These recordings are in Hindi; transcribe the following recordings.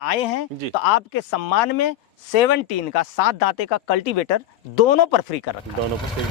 आए हैं तो आपके सम्मान में 17 का 7 दांते का कल्टीवेटर दोनों पर फ्री कर रखा है। दोनों पर फ्री।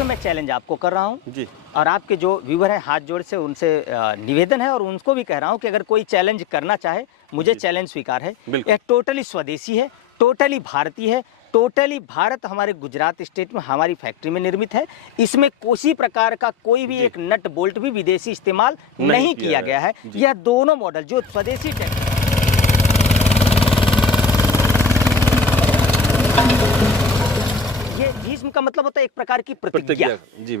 मैं चैलेंज आपको कर रहा हूं जी, और आपके जो व्यूअर हैं हाथ जोड़ से उनसे निवेदन है और उनको भी कह रहा हूं कि अगर कोई चैलेंज करना चाहे मुझे चैलेंज स्वीकार है। यह टोटली स्वदेशी है, टोटली भारतीय है, टोटली भारत हमारे गुजरात स्टेट में हमारी फैक्ट्री में निर्मित है। इसमें किसी प्रकार का कोई भी एक नट बोल्ट भी विदेशी इस्तेमाल नहीं किया गया है। यह दोनों मॉडल जो स्वदेशी भीष्म का मतलब होता है एक प्रकार की प्रतिज्ञा।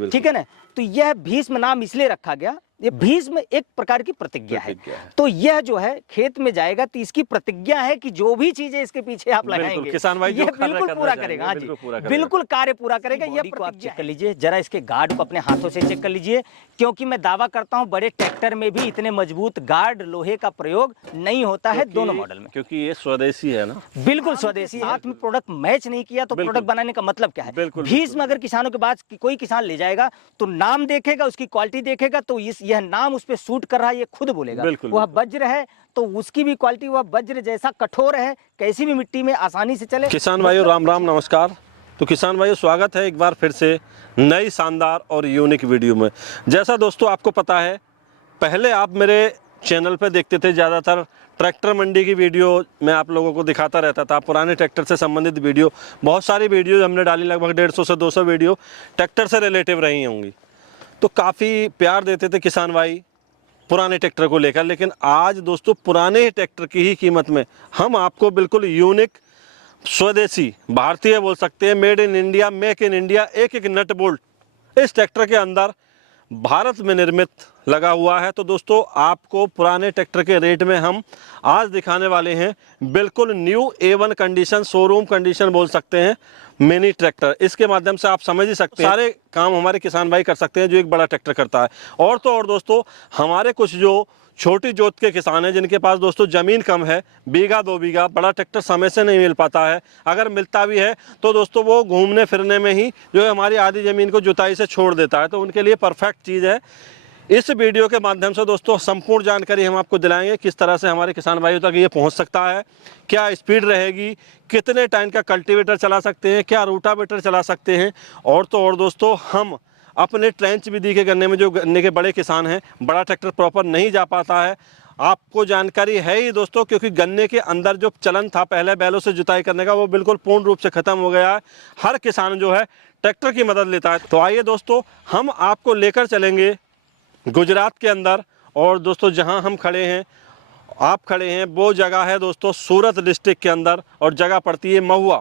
ठीक है ना, तो यह भीष्म नाम इसलिए रखा गया, ये भीष्म एक प्रकार की प्रतिज्ञा है। तो यह जो है खेत में जाएगा तो इसकी प्रतिज्ञा है कि जो भी चीजें इसके पीछे आप लगाएंगे किसान भाई ये बिल्कुल पूरा करेगा। हाँ जी, बिल्कुल कार्य पूरा करेगा। ये चेक कर लीजिए जरा, इसके गार्ड को अपने हाथों से चेक कर लीजिए, क्योंकि मैं दावा करता हूं बड़े ट्रैक्टर में भी इतने मजबूत गार्ड लोहे का प्रयोग नहीं होता है दोनों मॉडल में, क्योंकि ये स्वदेशी है ना। बिल्कुल स्वदेशी। साथ में प्रोडक्ट मैच नहीं किया तो प्रोडक्ट बनाने का मतलब क्या है। भीष्म अगर किसानों के पास कोई किसान ले जाएगा तो नाम देखेगा, उसकी क्वालिटी देखेगा, तो यह नाम उस पे सूट कर रहा है ये खुद बोलेगा। वह वज्र है तो उसकी भी क्वालिटी वह वज्र जैसा कठोर है, कैसी भी मिट्टी में आसानी से चले। किसान भाइयों राम राम नमस्कार। तो किसान भाइयों स्वागत है एक बार फिर से नई शानदार और यूनिक वीडियो में। जैसा दोस्तों आपको पता है, पहले आप मेरे चैनल पे देखते थे ज़्यादातर ट्रैक्टर मंडी की वीडियो मैं आप लोगों को दिखाता रहता था, पुराने ट्रैक्टर से संबंधित वीडियो, बहुत सारी वीडियो हमने डाली, लगभग 150 से 200 वीडियो ट्रैक्टर से रिलेटिव रही होंगी। तो काफ़ी प्यार देते थे किसान भाई पुराने ट्रैक्टर को लेकर। लेकिन आज दोस्तों पुराने ट्रैक्टर की ही कीमत में हम आपको बिल्कुल यूनिक स्वदेशी भारतीय बोल सकते हैं, made in India, make in India, एक एक नट बोल्ट इस ट्रैक्टर के अंदर भारत में निर्मित लगा हुआ है। तो दोस्तों आपको पुराने ट्रैक्टर के रेट में हम आज दिखाने वाले हैं बिल्कुल new A1 condition, showroom condition बोल सकते हैं, मिनी ट्रैक्टर। इसके माध्यम से आप समझ ही सकते हैं सारे काम हमारे किसान भाई कर सकते हैं जो एक बड़ा ट्रैक्टर करता है। और तो और दोस्तों हमारे कुछ जो छोटी जोत के किसान हैं जिनके पास दोस्तों ज़मीन कम है, बीघा 2 बीघा, बड़ा ट्रैक्टर समय से नहीं मिल पाता है, अगर मिलता भी है तो दोस्तों वो घूमने फिरने में ही जो है हमारी आधी ज़मीन को जुताई से छोड़ देता है। तो उनके लिए परफेक्ट चीज़ है। इस वीडियो के माध्यम से दोस्तों संपूर्ण जानकारी हम आपको दिलाएंगे, किस तरह से हमारे किसान भाइयों तक ये पहुंच सकता है, क्या स्पीड रहेगी, कितने टाइम का कल्टीवेटर चला सकते हैं, क्या रूटावेटर चला सकते हैं। और तो और दोस्तों हम अपने ट्रेंच विधि के गन्ने में जो गन्ने के बड़े किसान हैं, बड़ा ट्रैक्टर प्रॉपर नहीं जा पाता है, आपको जानकारी है ही दोस्तों, क्योंकि गन्ने के अंदर जो चलन था पहले बैलों से जुताई करने का वो बिल्कुल पूर्ण रूप से ख़त्म हो गया है। हर किसान जो है ट्रैक्टर की मदद लेता है। तो आइए दोस्तों हम आपको लेकर चलेंगे गुजरात के अंदर। और दोस्तों जहां हम खड़े हैं, आप खड़े हैं, वो जगह है दोस्तों सूरत डिस्ट्रिक्ट के अंदर और जगह पड़ती है महुआ।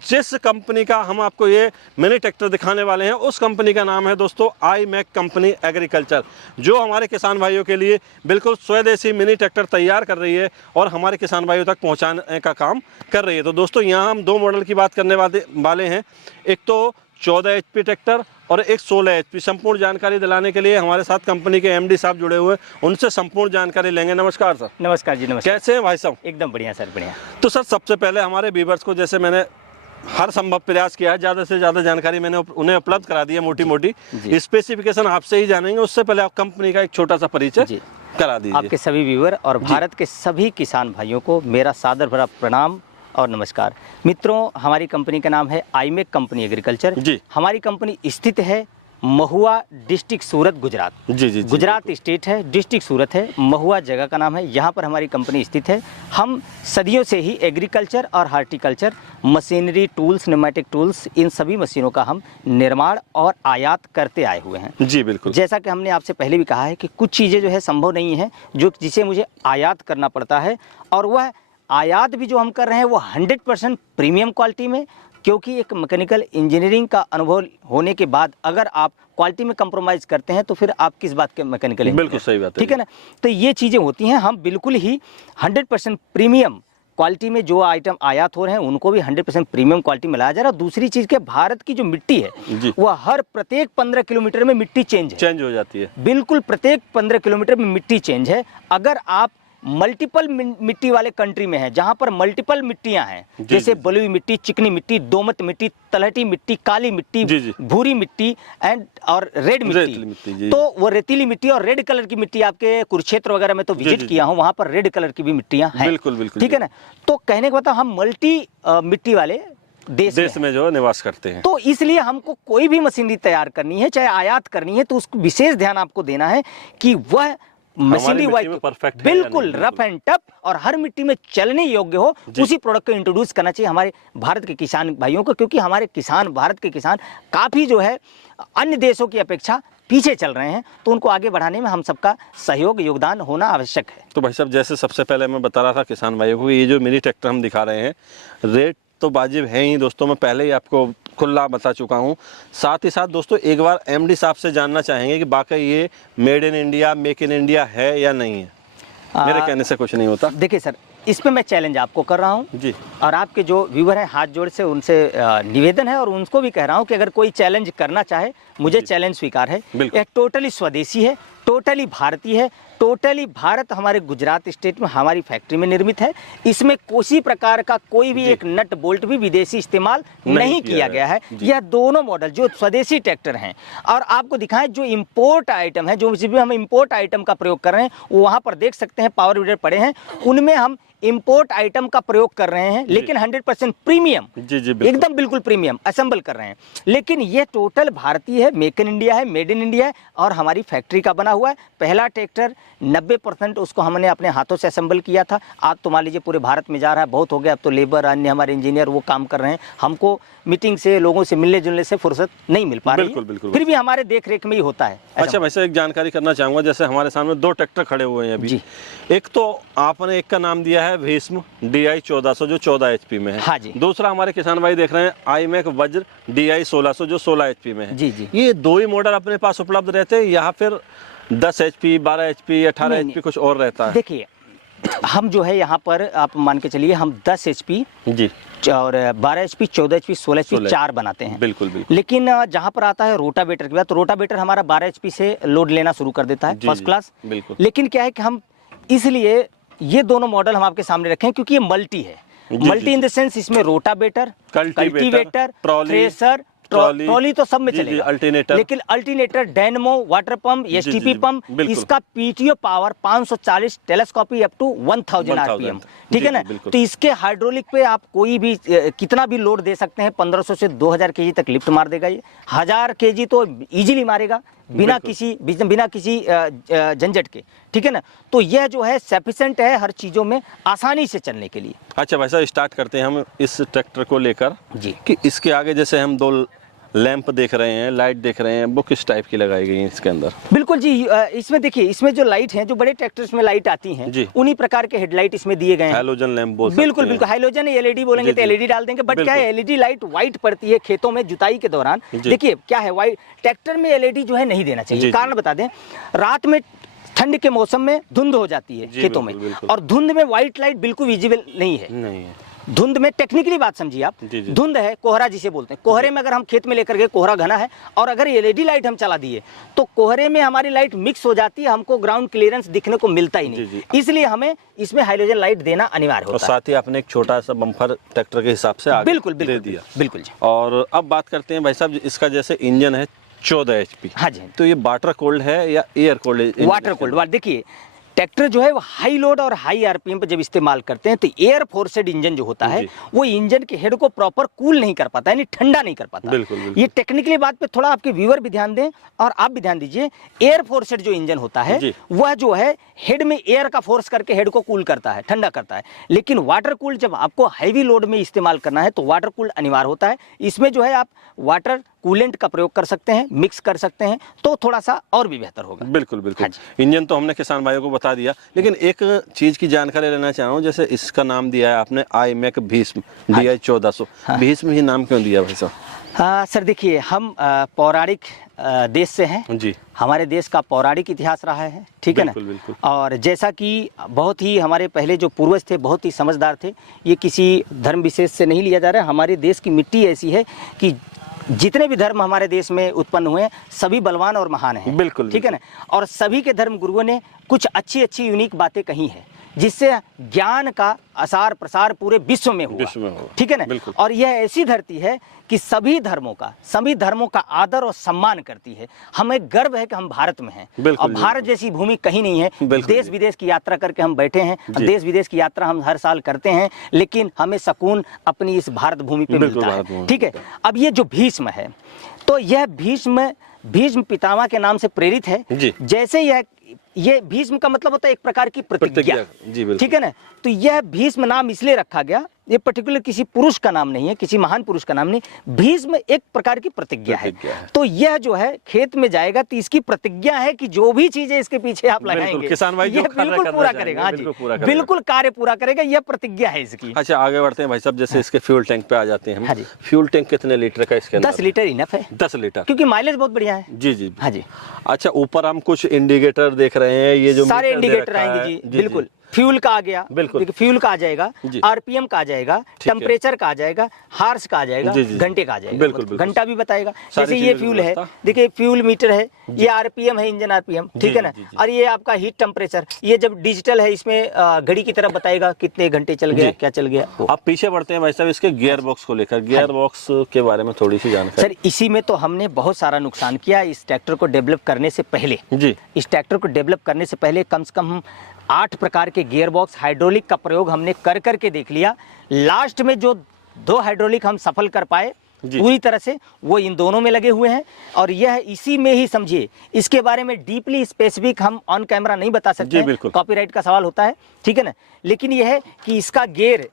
जिस कंपनी का हम आपको ये मिनी ट्रैक्टर दिखाने वाले हैं उस कंपनी का नाम है दोस्तों iMAC कंपनी एग्रीकल्चर, जो हमारे किसान भाइयों के लिए बिल्कुल स्वदेशी मिनी ट्रैक्टर तैयार कर रही है और हमारे किसान भाइयों तक पहुंचाने का काम कर रही है। तो दोस्तों यहाँ हम 2 मॉडल की बात करने वाले हैं, एक तो 14 HP ट्रैक्टर और एक 16 HP। संपूर्ण जानकारी दिलाने के लिए हमारे साथ कंपनी के MD साहब जुड़े हुए हैं, उनसे संपूर्ण जानकारी लेंगे। नमस्कार सर। नमस्कार जी, नमस्कार। कैसे हैं भाई साहब? एकदम बढ़िया सर, बढ़िया। तो सर सबसे पहले हमारे व्यूअर्स को, जैसे मैंने हर संभव प्रयास किया है, ज़्यादा से ज़्यादा जानकारी मैंने उन्हें उपलब्ध करा दी है, मोटी मोटी स्पेसिफिकेशन आपसे ही जानेंगे। उससे पहले आप कंपनी का एक छोटा सा परिचय करा दीजिए। आपके सभी व्यूअर और भारत के सभी किसान भाइयों को मेरा सादर भरा प्रणाम और नमस्कार। मित्रों, हमारी कंपनी का नाम है iMAC कंपनी एग्रीकल्चर जी। हमारी कंपनी स्थित है महुआ डिस्ट्रिक्ट सूरत, गुजरात। जी, गुजरात स्टेट है, डिस्ट्रिक्ट सूरत है, महुआ जगह का नाम है। यहाँ पर हमारी कंपनी स्थित है। हम सदियों से ही एग्रीकल्चर और horticulture machinery, tools, pneumatic tools, इन सभी मशीनों का हम निर्माण और आयात करते आए हुए हैं। जी बिल्कुल। जैसा कि हमने आपसे पहले भी कहा है कि कुछ चीज़ें जो है संभव नहीं है, जिसे मुझे आयात करना पड़ता है, और वह आयात भी जो हम कर रहे हैं वो 100% प्रीमियम क्वालिटी में, क्योंकि एक मैकेनिकल इंजीनियरिंग का अनुभव होने के बाद अगर आप क्वालिटी में कंप्रोमाइज़ करते हैं तो फिर आप किस बात के मैकेनिकल। बिल्कुल सही बात है, ठीक है ना। तो ये चीज़ें होती हैं, हम बिल्कुल ही 100% प्रीमियम क्वालिटी में जो आइटम आयात हो रहे हैं उनको भी 100% प्रीमियम क्वालिटी में लाया जा रहा है। दूसरी चीज़ के भारत की जो मिट्टी है वह हर प्रत्येक 15 किलोमीटर में मिट्टी चेंज हो जाती है। बिल्कुल प्रत्येक 15 किलोमीटर में मिट्टी चेंज है। अगर आप मल्टीपल मिट्टी वाले कंट्री में है, जहाँ पर मल्टीपल मिट्टियाँ हैं, जैसे बलुई मिट्टी, चिकनी मिट्टी, दोमट मिट्टी, तलहटी मिट्टी, काली मिट्टी, भूरी मिट्टी और रेड मिट्टी। तो वो रेतीली मिट्टी और रेड कलर की मिट्टी, आपके कुरुक्षेत्र वगैरह में तो विजिट किया हूँ, वहाँ पर रेड कलर की भी मिट्टियाँ हैं। बिल्कुल, ठीक है ना। तो कहने का मतलब हम मल्टी मिट्टी वाले देश में जो निवास करते हैं। तो इसलिए हमको कोई भी मशीनरी तैयार करनी है, चाहे आयात करनी है, तो उसको विशेष ध्यान आपको देना है कि वह मशीनरी परफेक्ट बिल्कुल रफ एंड टफ और हर मिट्टी में चलने योग्य हो, उसी प्रोडक्ट को इंट्रोड्यूस करना चाहिए हमारे भारत के किसान भाइयों को, क्योंकि हमारे किसान, भारत के किसान काफ़ी जो है अन्य देशों की अपेक्षा पीछे चल रहे हैं, तो उनको आगे बढ़ाने में हम सबका सहयोग, योगदान होना आवश्यक है। तो भाई साहब, जैसे सबसे पहले मैं बता रहा था किसान भाइयों को, ये जो मिनी ट्रैक्टर हम दिखा रहे हैं, रेट तो वाजिब है ही दोस्तों, मैं पहले ही आपको खुला बता चुका हूँ। साथ ही साथ दोस्तों एक बार एमडी साहब से जानना चाहेंगे कि वाकई ये made in India, make in India है या नहीं है। मेरे कहने से कुछ नहीं होता। देखिए सर, इस पे मैं चैलेंज आपको कर रहा हूँ जी, और आपके जो व्यूअर हैं हाथ जोड़ से उनसे निवेदन है, और उनको भी कह रहा हूँ कि अगर कोई चैलेंज करना चाहे, मुझे चैलेंज स्वीकार है। यह टोटली स्वदेशी है, टोटली भारतीय है, टोटली भारत हमारे गुजरात स्टेट में हमारी फैक्ट्री में निर्मित है। इसमें किसी प्रकार का कोई भी एक नट बोल्ट भी विदेशी इस्तेमाल नहीं किया गया है। यह दोनों मॉडल जो स्वदेशी ट्रैक्टर हैं, और आपको दिखाएं जो इंपोर्ट आइटम है, जो भी हम इंपोर्ट आइटम का प्रयोग कर रहे हैं, वहाँ पर देख सकते हैं पावर वीडर पड़े हैं, उनमें हम इंपोर्ट आइटम का प्रयोग कर रहे हैं, लेकिन 100% प्रीमियम, एकदम बिल्कुल प्रीमियम असेंबल कर रहे हैं। लेकिन ये टोटल भारतीय है, मेक इन इंडिया है, मेड इन इंडिया है, और हमारी फैक्ट्री का बना हुआ है। पहला ट्रैक्टर 90% उसको हमने अपने हाथों से असेंबल किया था। आज तो मान लीजिए पूरे भारत में जा रहा है, बहुत हो गया, अब तो लेबर, अन्य हमारे इंजीनियर वो काम कर रहे हैं। हमको मीटिंग से, लोगों से मिलने जुलने से फुर्सत नहीं मिल पा रही है, फिर भी हमारे देख रेख में ही होता है। अच्छा, वैसे एक जानकारी करना चाहूँगा, जैसे हमारे सामने दो ट्रैक्टर खड़े हुए हैं अभी, एक तो आपने एक का नाम दिया है भीष्म DI 1400 जो 14 HP में है। हाँ जी। दूसरा हमारे किसान भाई देख रहे हैं iMac वज्र DI 1600 जो 16 HP में है। जी जी। ये दो ही मॉडल अपने पास उपलब्ध रहते हैं, या फिर 10 HP, 12 HP, 18 HP कुछ और रहता है? देखिए, हम जो है यहाँ पर आप मान के चलिए, हम 10 HP जी और 12 HP, 14 HP, 16 HP 4 बनाते हैं। बिल्कुल बिल्कुल। लेकिन जहाँ पर आता है रोटावेटर की बात, तो रोटावेटर हमारा 12 HP से लोड लेना शुरू कर देता है, फर्स्ट क्लास। बिल्कुल। लेकिन क्या है कि हम इसलिए ये दोनों मॉडल हम आपके सामने रखें क्योंकि ये मल्टी है। मल्टी इन द सेंस इसमें रोटावेटर, कल्टीवेटर, थ्रेशर, ट्रॉली तो सब में चलेगा, अल्टरनेटर, लेकिन alternator, dynamo, water pump, STP pump, इसका PTO power 540 telescopic up to 1000 RPM. ठीक है ना। तो इसके हाइड्रोलिक पे आप कोई भी कितना भी लोड दे सकते हैं, 1500 से 2000 केजी तक लिफ्ट मार देगा। ये 1000 केजी तो इजीली मारेगा, बिना किसी झंझट के। ठीक है ना। तो यह जो है सफिशिएंट है हर चीजों में आसानी से चलने के लिए। अच्छा, वैसा स्टार्ट करते हैं हम इस ट्रैक्टर को लेकर जी, कि इसके आगे जैसे हम दो लैंप देख रहे हैं, लाइट देख रहे हैं, वो किस टाइप की लगाई गई है इसके अंदर? बिल्कुल जी, इसमें देखिए, इसमें जो लाइट हैं, जो बड़े ट्रैक्टर्स में लाइट आती हैं, उन्हीं प्रकार के हेडलाइट इसमें दिए गए हैं। हैलोजन लैंप बोल सकते हैं। बिल्कुल बिल्कुल, हैलोजन एलईडी बोलेंगे तो एलईडी डाल देंगे, बट क्या है, एलईडी लाइट व्हाइट पड़ती है खेतों में जुताई के दौरान। देखिए क्या है, व्हाइट ट्रैक्टर में एलईडी जो है नहीं देना चाहिए। कारण बता दें, रात में ठंड के मौसम में धुंध हो जाती है खेतों में, और धुंध में व्हाइट लाइट बिल्कुल विजिबल नहीं है। धुंध में टेक्निकली बात समझिए आप, धुंध है, कोहरा जिसे बोलते हैं, कोहरे में अगर हम खेत में लेकर गए, कोहरा घना है, और अगर एलईडी लाइट हम चला दिए तो कोहरे में हमारी लाइट मिक्स हो जाती है, हमको ग्राउंड क्लियरेंस दिखने को मिलता ही नहीं। इसलिए हमें इसमें हाइड्रोजन लाइट देना अनिवार्य होता है। और साथ ही आपने एक छोटा सा बम्पर ट्रैक्टर के हिसाब से आगे बिल्कुल दे दिया। बिल्कुल जी। और अब बात करते हैं भाई साहब, इसका जैसे इंजन है 14 HP। हाँ जी। तो ये वाटर कोल्ड है या एयर कोल्ड? Water cold. देखिए, ट्रैक्टर जो है वो हाई लोड और हाई आरपीएम पर जब इस्तेमाल करते हैं तो एयर फोर्सेड इंजन जो होता है वो इंजन के हेड को प्रॉपर कूल नहीं कर पाता, यानी ठंडा नहीं कर पाता। बिल्कुल। ये टेक्निकली बात पे थोड़ा आपके व्यूअर भी ध्यान दें और आप भी ध्यान दीजिए। एयर फोर्सेड जो इंजन होता है वह जो है हेड में एयर का फोर्स करके हेड को कूल करता है, ठंडा करता है। लेकिन वाटर कूल जब आपको हैवी लोड में इस्तेमाल करना है तो वाटर कूल अनिवार्य होता है। इसमें जो है आप वाटर कूलेंट का प्रयोग कर सकते हैं, मिक्स कर सकते हैं, तो थोड़ा सा और भी बेहतर होगा। बिल्कुल बिल्कुल। हाँ, इंजन तो हमने किसान भाइयों को बता दिया, लेकिन एक चीज की जानकारी लेना चाह रहा हूँ। जैसे इसका नाम दिया है आपने iMac भीष्म DI 1400। भीष्म ही नाम क्यों दिया भाई साहब? सर देखिए, हम पौराणिक देश से हैं जी। हमारे देश का पौराणिक इतिहास रहा है, ठीक है ना। बिल्कुल। और जैसा कि बहुत ही हमारे पहले जो पूर्वज थे बहुत ही समझदार थे, ये किसी धर्म विशेष से नहीं लिया जा रहा है। हमारे देश की मिट्टी ऐसी है कि जितने भी धर्म हमारे देश में उत्पन्न हुए हैं सभी बलवान और महान हैं। बिल्कुल। ठीक है ना। और सभी के धर्म गुरुओं ने कुछ अच्छी अच्छी यूनिक बातें कही हैं, जिससे ज्ञान का आसार प्रसार पूरे विश्व में हुआ, ठीक है ना। और यह ऐसी धरती है कि सभी धर्मों का आदर और सम्मान करती है। हमें गर्व है कि हम भारत में हैं, और भारत जैसी भूमि कहीं नहीं है। देश विदेश की यात्रा करके हम बैठे हैं, देश विदेश की यात्रा हम हर साल करते हैं, लेकिन हमें सुकून अपनी इस भारत भूमि पे मिलता है, ठीक है। अब ये जो भीष्म है, तो यह भीष्म पितामह के नाम से प्रेरित है। जैसे ये भीष्म का मतलब होता है एक प्रकार की प्रतिज्ञा, ठीक है ना। तो यह भीष्म नाम इसलिए रखा गया, ये पर्टिकुलर किसी पुरुष का नाम नहीं है, किसी महान पुरुष का नाम नहीं, भीष्म एक प्रकार की प्रतिज्ञा है। तो यह जो है खेत में जाएगा तो इसकी प्रतिज्ञा है कि जो भी चीजें इसके पीछे आप लगाएंगे किसान भाई ये बिल्कुल पूरा करेगा। हाँ जी, बिल्कुल कार्य पूरा करेगा, यह प्रतिज्ञा है इसकी। अच्छा, आगे बढ़ते हैं भाई साहब। जैसे इसके फ्यूल टैंक पे आ जाते हैं हम। फ्यूल टैंक कितने लीटर का इसके अंदर? 10 लीटर इनफ है। 10 लीटर, क्योंकि माइलेज बहुत बढ़िया है। जी जी, हाँ जी। अच्छा, ऊपर हम कुछ इंडिकेटर देख रहे हैं, ये जो सारे इंडिकेटर आएंगे जी, बिल्कुल। फ्यूल का आ गया, बिल्कुल फ्यूल का आ जाएगा, आरपीएम का आ जाएगा, टेम्परेचर का आ जाएगा, हार्स का आ जाएगा, घंटे का आ जाएगा, बिल्कुल घंटा भी बताएगा। जैसे ये फ्यूल है, देखिए फ्यूल मीटर है, ये आरपीएम है, इंजन आरपीएम, ठीक है ना। और ये आपका हीट टेम्परेचर, ये जब डिजिटल है इसमें घड़ी की तरफ बताएगा कितने घंटे चल गया, क्या चल गया। आप पीछे बढ़ते हैं भाई साहब इसके गियर बॉक्स को लेकर। गियर बॉक्स के बारे में थोड़ी सी जानकारी। सर, इसी में तो हमने बहुत सारा नुकसान किया इस ट्रैक्टर को डेवलप करने से पहले। इस ट्रैक्टर को डेवलप करने से पहले कम से कम 8 प्रकार के गियर बॉक्स हाइड्रोलिक का प्रयोग हमने कर के देख लिया। लास्ट में जो 2 हाइड्रोलिक हम सफल कर पाए पूरी तरह से, वो इन दोनों में लगे हुए हैं। और यह इसी में ही समझिए, इसके बारे में डीपली स्पेसिफिक हम ऑन कैमरा नहीं बता सकते हैं, कॉपीराइट का सवाल होता है, ठीक है ना। लेकिन यह है कि इसका गियर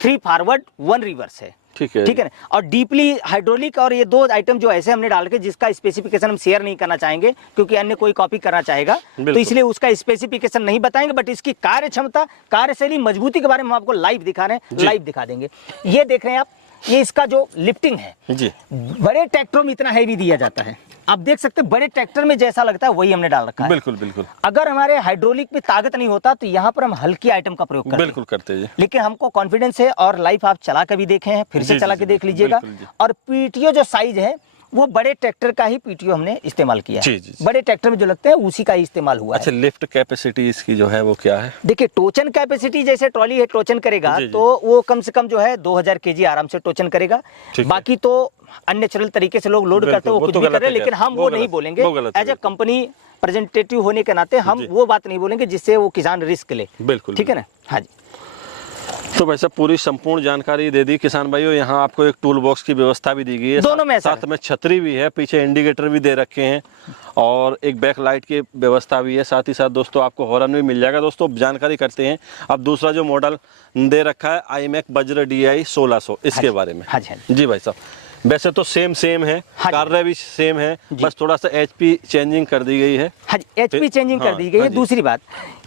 3 फॉरवर्ड 1 रिवर्स है, ठीक है ना। और डीपली हाइड्रोलिक और ये 2 आइटम जो ऐसे हमने डाल के, जिसका स्पेसिफिकेशन हम शेयर नहीं करना चाहेंगे क्योंकि अन्य कोई कॉपी करना चाहेगा, तो इसलिए उसका स्पेसिफिकेशन नहीं बताएंगे। बट इसकी कार्य क्षमता, कार्यशैली, मजबूती के बारे में हम आपको लाइव दिखा रहे हैं, लाइव दिखा देंगे। ये देख रहे हैं आप, ये इसका जो लिफ्टिंग है जी, बड़े ट्रैक्टरों में इतना हैवी दिया जाता है। आप देख सकते हैं बड़े ट्रैक्टर में जैसा लगता है वही हमने डाल रखा है। बिल्कुल। अगर हमारे हाइड्रोलिक में ताकत नहीं होता तो यहाँ पर हम हल्की आइटम का प्रयोग करते हैं। लेकिन हमको कॉन्फिडेंस है, और लाइफ आप चला के भी देखे हैं, फिर से चला के देख लीजिएगा। और पीटीओ जो साइज है वो बड़े ट्रैक्टर का ही पीटीओ हमने इस्तेमाल किया है। बड़े ट्रैक्टर में जो लगते हैं उसी का ही इस्तेमाल हुआ है। अच्छा, लिफ्ट कैपेसिटी इसकी जो है वो क्या है? देखिए, टोचन कैपेसिटी, जैसे ट्रॉली है टोचन करेगा तो वो कम से कम जो है 2000 केजी आराम से टोचन करेगा। बाकी तो अननेचुरल तरीके से लोग लोड करते हैं, वो कुछ भी कर रहे हैं, लेकिन हम वो नहीं बोलेंगे। एज ए कंपनी प्रेजेंटेटिव होने के नाते हम वो बात नहीं बोलेंगे जिससे वो किसान रिस्क ले, ठीक है ना। हाँ जी। तो वैसे पूरी संपूर्ण जानकारी दे दी किसान भाइयों। यहाँ आपको एक टूल बॉक्स की व्यवस्था भी दी गई है, दोनों में साथ में छतरी भी है, पीछे इंडिकेटर भी दे रखे हैं, और एक बैक लाइट की व्यवस्था भी है। साथ ही साथ दोस्तों आपको हॉर्न भी मिल जाएगा। दोस्तों जानकारी करते हैं अब दूसरा जो मॉडल दे रखा है आईमेक वज्र DI 1600, इसके बारे में। जी भाई साहब, वैसे तो सेम है, कार्य भी सेम है, बस थोड़ा सा HP चेंजिंग कर दी गई है। हाँ जी, HP चेंजिंग कर दी गई है। दूसरी बात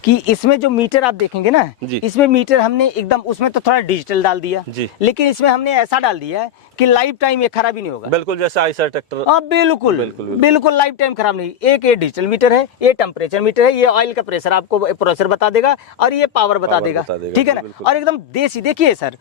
कि इसमें जो मीटर आप देखेंगे ना, इसमें मीटर हमने एकदम, उसमें तो थोड़ा डिजिटल डाल दिया, लेकिन इसमें हमने ऐसा डाल दिया है कि लाइफ टाइम ये खराब ही नहीं होगा। बिल्कुल जैसे आइसर ट्रैक्टर। हाँ, बिल्कुल लाइफ टाइम खराब नहीं। एक ये डिजिटल मीटर है, ये टेम्परेचर मीटर है, ये ऑयल का प्रेशर आपको प्रेशर बता देगा, और ये पावर बता देगा, ठीक है ना। और एकदम देसी। देखिए सर,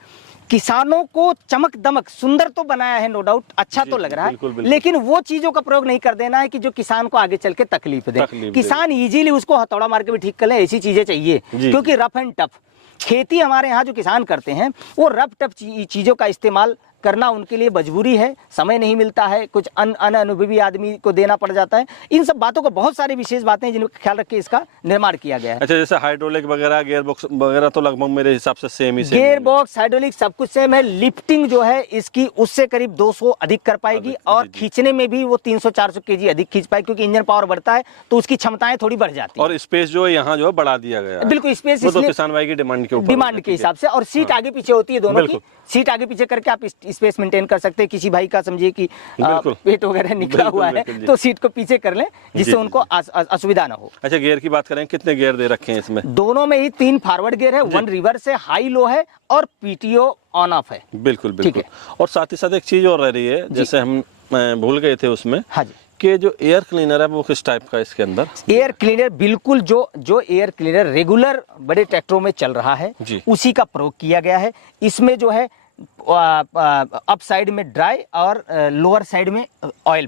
किसानों को चमक दमक सुंदर तो बनाया है, नो डाउट, अच्छा तो लग रहा है, लेकिन वो चीजों का प्रयोग नहीं कर देना है कि जो किसान को आगे चल के तकलीफ दे। किसान इजीली उसको हथौड़ा मार के भी ठीक कर ले, ऐसी चीजें चाहिए। क्योंकि रफ एंड टफ खेती हमारे यहाँ जो किसान करते हैं, वो रफ टफ चीजों का इस्तेमाल करना उनके लिए मजबूरी है, समय नहीं मिलता है, कुछ अनुभवी आदमी को देना पड़ जाता है। इन सब बातों को, बहुत सारी विशेष बातें जिनका ख्याल रख के इसका निर्माण किया गया है। अच्छा, जैसे हाइड्रोलिक वगैरह, गियर बॉक्स वगैरह तो लगभग मेरे हिसाब से सेम ही गियर बॉक्स, हाइड्रोलिक सब कुछ सेम है। लिफ्टिंग जो है इसकी उससे करीब 200 अधिक कर पाएगी, और खींचने में भी वो 300-400 केजी अधिक खींच पाएगी, क्योंकि इंजन पावर बढ़ता है तो उसकी क्षमताएं थोड़ी बढ़ जाती है। और स्पेस जो है यहाँ जो है बढ़ा दिया गया है। बिल्कुल, स्पेस तो किसान भाई की डिमांड के हिसाब से। और सीट आगे पीछे होती है दोनों की, सीट आगे पीछे करके आप स्पेस मेंटेन कर सकते हैं। किसी भाई का समझिए कि पेट वगैरह निकला हुआ है तो सीट को पीछे कर लें, जिससे उनको असुविधा ना हो। अच्छा, गियर की बात करें, कितने गियर दे रखे हैं इसमें? दोनों में ही 3 फॉरवर्ड गियर है, 1 रिवर्स है, हाई लो है, और PTO ऑन ऑफ है। बिल्कुल। और साथ ही साथ एक चीज और रह रही है, जैसे हम भूल गए थे उसमें, हाँ जी, कि जो एयर क्लीनर है वो किस टाइप का इसके अंदर? एयर क्लीनर बिल्कुल जो एयर क्लीनर रेगुलर बड़े ट्रैक्टरों में चल रहा है उसी का प्रयोग किया गया है। इसमें जो है अप साइड में ड्राई और लोअर साइड में ऑयल।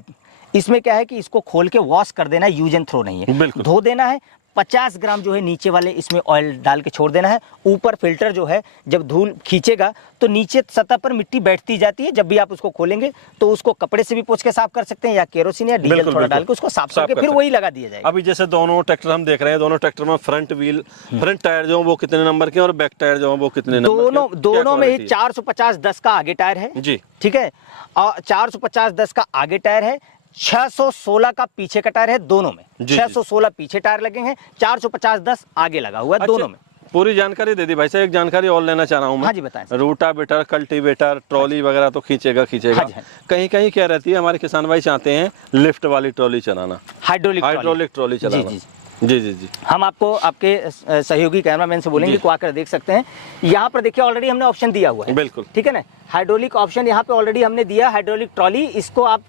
इसमें क्या है कि इसको खोल के वॉश कर देना है, यूज एंड थ्रो नहीं है, धो देना है। 50 ग्राम जो है नीचे वाले इसमें ऑयल डाल के छोड़ देना है। ऊपर फिल्टर जो है जब धूल खींचेगा तो नीचे सतह पर मिट्टी बैठती जाती है। जब भी आप उसको खोलेंगे तो उसको कपड़े से भी पोंछ के साफ कर सकते हैं या केरोसिन या डीजल थोड़ा डाल के उसको साफ करके फिर वही लगा दिया जाएगा। अभी जैसे दोनों ट्रैक्टर हम देख रहे हैं, दोनों ट्रैक्टर में फ्रंट व्हील, फ्रंट टायर जो वो कितने नंबर के और बैक टायर जो वो कितने नंबर के? दोनों में ही 450/10 का आगे टायर है जी, ठीक है, और 450/10 का आगे टायर है, 616 का पीछे का टायर है दोनों में। 616 पीछे टायर लगे हैं, 450/10 आगे लगा हुआ है दोनों में। पूरी जानकारी दे दी भाई साहब। एक जानकारी और लेना चाह रहा हूँ मैं। हाँ जी बताएं। रूटावेटर, कल्टीवेटर, ट्रॉली वगैरह तो खींचेगा। हाँ जी। कहीं कहीं क्या रहती है, हमारे किसान भाई चाहते हैं लिफ्ट वाली ट्रॉली चलाना, हाइड्रोलिक ट्रॉली चलाना। जी जी जी, हम आपको आपके सहयोगी कैमरामैन से बोलेंगे को आकर देख सकते हैं। यहाँ पर देखिए ऑलरेडी हमने ऑप्शन दिया हुआ है, बिल्कुल ठीक है ना। हाइड्रोलिक ऑप्शन यहाँ पे ऑलरेडी हमने दिया, हाइड्रोलिक ट्रॉली। इसको आप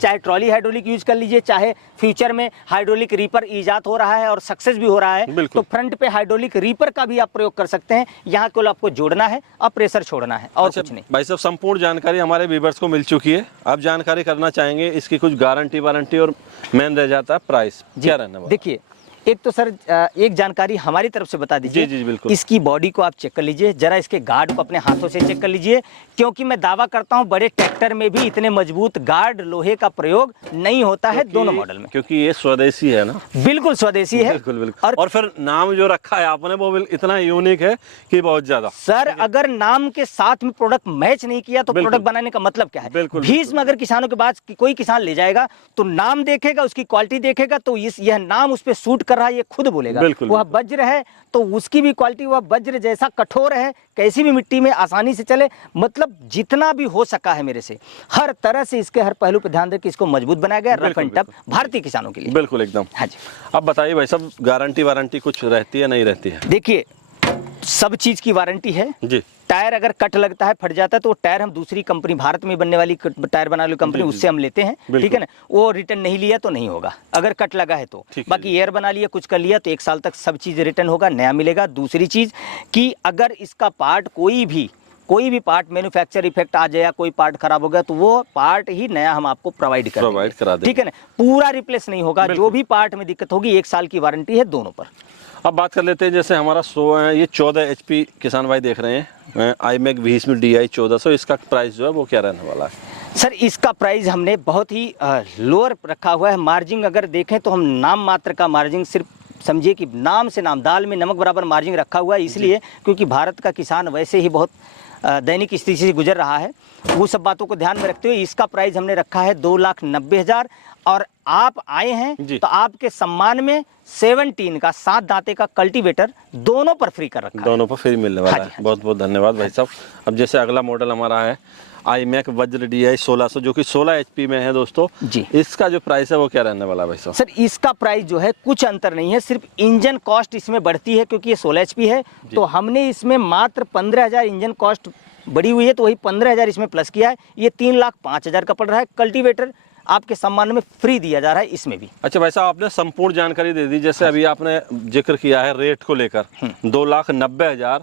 चाहे ट्रॉली हाइड्रोलिक यूज कर लीजिए, चाहे फ्यूचर में हाइड्रोलिक रीपर ईजाद हो रहा है और सक्सेस भी हो रहा है तो फ्रंट पे हाइड्रोलिक रीपर का भी आप प्रयोग कर सकते हैं। यहाँ केवल आपको जोड़ना है और प्रेशर छोड़ना है और कुछ नहीं। भाई साहब संपूर्ण जानकारी हमारे व्यूअर्स को मिल चुकी है। आप जानकारी करना चाहेंगे इसकी कुछ गारंटी वारंटी और मेन रह जाता है प्राइस क्या रहने वाला? देखिए एक तो सर एक जानकारी हमारी तरफ से बता दीजिए। जी जी बिल्कुल। इसकी बॉडी को आप चेक कर लीजिए, जरा इसके गार्ड को अपने हाथों से चेक कर लीजिए, क्योंकि मैं दावा करता हूं बड़े ट्रैक्टर में भी इतने मजबूत गार्ड लोहे का प्रयोग नहीं होता है दोनों मॉडल में, क्योंकि ये स्वदेशी है ना। बिल्कुल स्वदेशी है। बिल्कुल बिल्कुल। और फिर नाम जो रखा है आपने वो इतना यूनिक है कि बहुत ज्यादा। सर अगर नाम के साथ में प्रोडक्ट मैच नहीं किया तो प्रोडक्ट बनाने का मतलब क्या है? भीष्म अगर किसानों के पास कोई किसान ले जाएगा तो नाम देखेगा, उसकी क्वालिटी देखेगा तो यह नाम उस पर सूट कर रहा है ये खुद बोलेगा। वह वज्र है तो उसकी भी क्वालिटी वह वज्र जैसा कठोर है, कैसी भी मिट्टी में आसानी से चले। मतलब जितना भी हो सका है मेरे से हर तरह से इसके हर पहलू पर ध्यान देकर इसको मजबूत बनाया गया, रफ एंड टफ भारतीय किसानों के लिए। बिल्कुल एकदम। हाँ जी। अब बताइए भाई साहब गारंटी वारंटी कुछ रहती है नहीं रहती है? देखिए सब चीज की वारंटी है जी। टायर अगर कट लगता है, फट जाता है तो टायर हम दूसरी कंपनी, भारत में बनने वाली टायर बनाने वाली कंपनी, उससे हम लेते हैं, ठीक है ना। वो रिटर्न नहीं लिया तो नहीं होगा अगर कट लगा है तो। बाकी एयर बना लिया, कुछ कर लिया तो 1 साल तक सब चीज़ रिटर्न होगा, नया मिलेगा। दूसरी चीज़ कि अगर इसका पार्ट कोई भी पार्ट मैन्युफैक्चर इफेक्ट आ जाए, कोई पार्ट खराब हो गया तो वो पार्ट ही नया हम आपको प्रोवाइड करा देंगे, ठीक है ना। पूरा रिप्लेस नहीं होगा, जो भी पार्ट में दिक्कत होगी 1 साल की वारंटी है दोनों पर। अब बात कर लेते हैं जैसे हमारा ये 14 HP किसान भाई देख रहे हैं, iMAC भीष्म DI 1400, इसका प्राइस जो है वो क्या रहने वाला है? सर इसका प्राइस हमने बहुत ही लोअर रखा हुआ है। मार्जिन अगर देखें तो हम नाम मात्र का मार्जिन, सिर्फ समझिए कि नाम से नाम, दाल में नमक बराबर मार्जिन रखा हुआ है, इसलिए क्योंकि भारत का किसान वैसे ही बहुत दैनिक स्थिति से गुजर रहा है। वो सब बातों को ध्यान में रखते हुए इसका प्राइस हमने रखा है 2,90,000। और आप आए हैं तो आपके सम्मान में 17 का 7 दांते का कल्टीवेटर दोनों पर फ्री कर रखा है। दोनों पर फ्री मिलने वाला है। बहुत बहुत धन्यवाद भाई साहब। अब जैसे अगला मॉडल हमारा है iMAC वज्र DI 1600 जो कि 16 HP में है दोस्तों जी। इसका जो प्राइस है वो क्या रहने वाला है भाई साहब? सर इसका प्राइस जो है कुछ अंतर नहीं है, सिर्फ इंजन कॉस्ट इसमें बढ़ती है क्योंकि ये 16 HP है तो हमने इसमें मात्र 15,000 इंजन कॉस्ट बढ़ी हुई है तो वही 15,000 इसमें प्लस किया है। ये 3,05,000 का पड़ रहा है। कल्टीवेटर आपके सम्मान में फ्री दिया जा रहा है इसमें भी। अच्छा भाई साहब आपने संपूर्ण जानकारी दे दी। जैसे अभी आपने जिक्र किया है रेट को लेकर 2,90,000,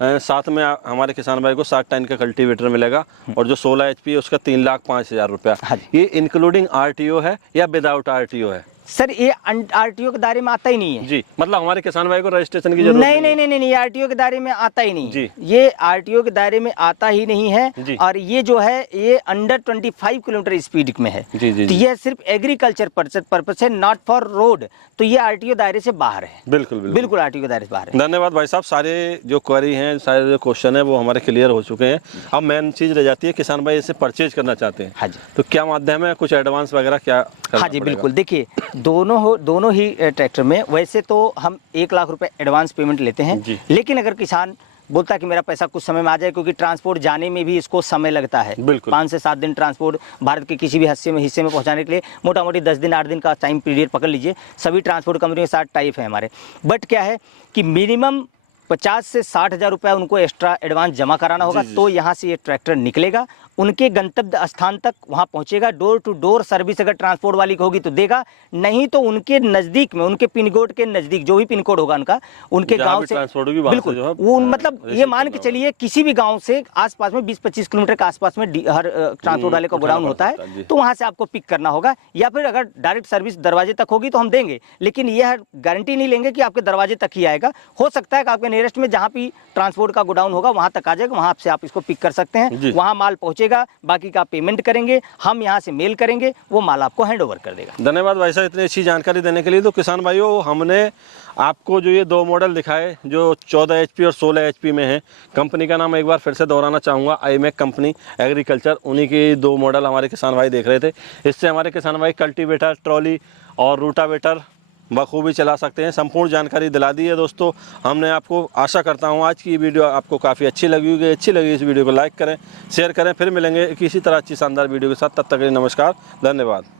साथ में हमारे किसान भाई को 60 टन का कल्टीवेटर मिलेगा और जो 16 HP है उसका 3,05,000 रुपया। ये इंक्लूडिंग RTO है या विदाउट RTO है? सर ये RTO के दायरे में आता ही नहीं है जी। मतलब हमारे किसान भाई को रजिस्ट्रेशन की जरूरत नहीं, RTO के दायरे में आता ही नहीं जी। ये RTO के दायरे में आता ही नहीं है और ये जो है ये अंडर 25 किलोमीटर स्पीड में है जी, जी, तो ये सिर्फ एग्रीकल्चर पर्पस है, नॉट फॉर रोड। तो ये RTO दायरे से बाहर है। बिल्कुल RTO के दायरे से बाहर है। धन्यवाद भाई साहब। सारे जो क्वेरी हैं, सारे जो क्वेश्चन है वो हमारे क्लियर हो चुके हैं। अब मेन चीज रह जाती है किसान भाई इसे परचेज करना चाहते हैं। हाँ जी। तो क्या माध्यम है, कुछ एडवांस वगैरह क्या? हाँ जी बिल्कुल। देखिए दोनों ही ट्रैक्टर में वैसे तो हम 1 लाख रुपए एडवांस पेमेंट लेते हैं, लेकिन अगर किसान बोलता है कि मेरा पैसा कुछ समय में आ जाए, क्योंकि ट्रांसपोर्ट जाने में भी इसको समय लगता है, 5 से 7 दिन ट्रांसपोर्ट भारत के किसी भी हिस्से में पहुंचाने के लिए मोटा मोटी 10 दिन 8 दिन का टाइम पीरियड पकड़ लीजिए। सभी ट्रांसपोर्ट कंपनियों के साथ टाइप है हमारे। बट क्या है कि मिनिमम 50 से 60 हज़ार रुपया उनको एक्स्ट्रा एडवांस जमा कराना होगा तो यहाँ से ये ट्रैक्टर निकलेगा। उनके गंतव्य स्थान तक वहाँ पहुँचेगा। डोर टू डोर सर्विस अगर ट्रांसपोर्ट वाली की होगी तो देगा, नहीं तो उनके नज़दीक में, उनके पिन कोड के नज़दीक, जो भी पिन कोड होगा उनका, उनके गांव से बिल्कुल वो मतलब ये मान के चलिए किसी भी गांव से आसपास में 20-25 किलोमीटर के आसपास में हर ट्रांसपोर्ट वाले का गोडाउन होता है, तो वहाँ से आपको पिक करना होगा। या फिर अगर डायरेक्ट सर्विस दरवाजे तक होगी तो हम देंगे, लेकिन यह गारंटी नहीं लेंगे कि आपके दरवाजे तक ही आएगा। हो सकता है कि आपके नियरेस्ट में जहाँ भी ट्रांसपोर्ट का गोडाउन होगा वहाँ तक आ जाएगा, वहाँ से आप इसको पिक कर सकते हैं। वहाँ माल पहुँचेगा, बाकी का पेमेंट करेंगे, हम यहाँ से मेल करेंगे, वो माल आपको हैंड ओवर कर देगा। धन्यवाद भाई साहब इतनी अच्छी जानकारी देने के लिए। तो किसान भाइयों, हमने आपको जो ये 2 मॉडल दिखाए जो 14 HP और 16 HP में है, कंपनी का नाम एक बार फिर से दोहराना चाहूँगा, आईमेक कंपनी एग्रीकल्चर, उन्हीं के 2 मॉडल हमारे किसान भाई देख रहे थे। इससे हमारे किसान भाई कल्टीवेटर, ट्रॉली और रूटावेटर बखूबी चला सकते हैं। संपूर्ण जानकारी दिला दी है दोस्तों हमने आपको। आशा करता हूँ आज की ये वीडियो आपको काफ़ी अच्छी लगी होगी। अच्छी लगी इस वीडियो को लाइक करें, शेयर करें। फिर मिलेंगे किसी तरह अच्छी शानदार वीडियो के साथ, तब तक के लिए नमस्कार, धन्यवाद।